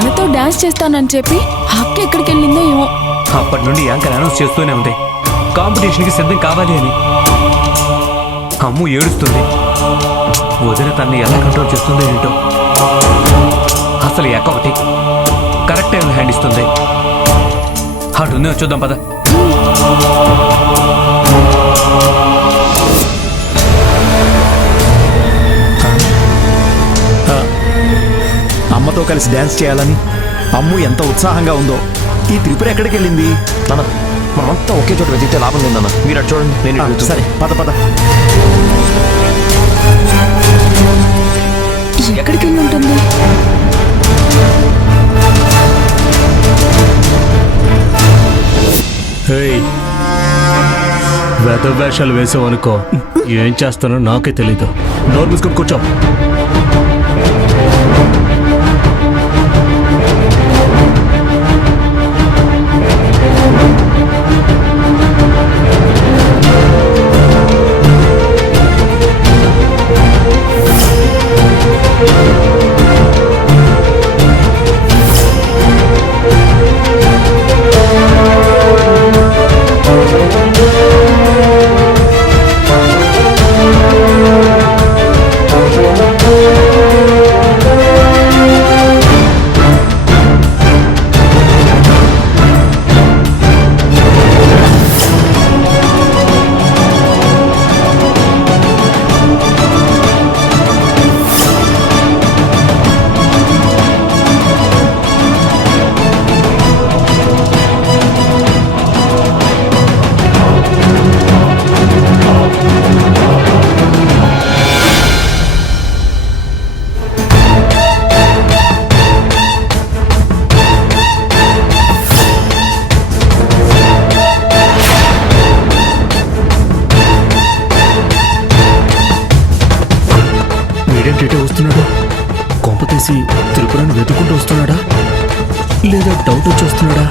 తనతో డాన్స్ చేస్తానని చెప్పి అక్క ఎక్కడికి వెళ్ళిందో ఏమో. అప్పటి నుండి యాంకర్ అనౌన్స్ చేస్తూనే ఉంది కాంపిటీషన్కి సిద్ధం కావాలి అని. అమ్ము ఏడుస్తుంది. వదిన తన్ని ఎలా కంట్రోల్ చేస్తుందో ఏంటో. అసలు ఈ అక్క ఒకటి కరెక్ట్ టైం హ్యాండ్ ఇస్తుంది. అటు చూద్దాం పద. అమ్మతో కలిసి డ్యాన్స్ చేయాలని అమ్ము ఎంత ఉత్సాహంగా ఉందో. ఈ త్రిపుర ఎక్కడికి వెళ్ళింది? నాన్న మనమంతా ఒకే చోట వెతికితే లాభం లేదన్న. మీరు అటు చూడండి, నేను ఇటు సరే పద పద. ఎక్కడికి వెళ్ళి ఉంటుంది? వేద వేషాలు వేసావనుకో ఏం చేస్తానో నాకే తెలీదు. నోరు మూసుకొని కూర్చో. వీడేంటే వస్తున్నాడు? కొంప తీసి త్రిపురను వెతుకుంటూ వస్తున్నాడా లేదా డౌట్ వచ్చి వస్తున్నాడా?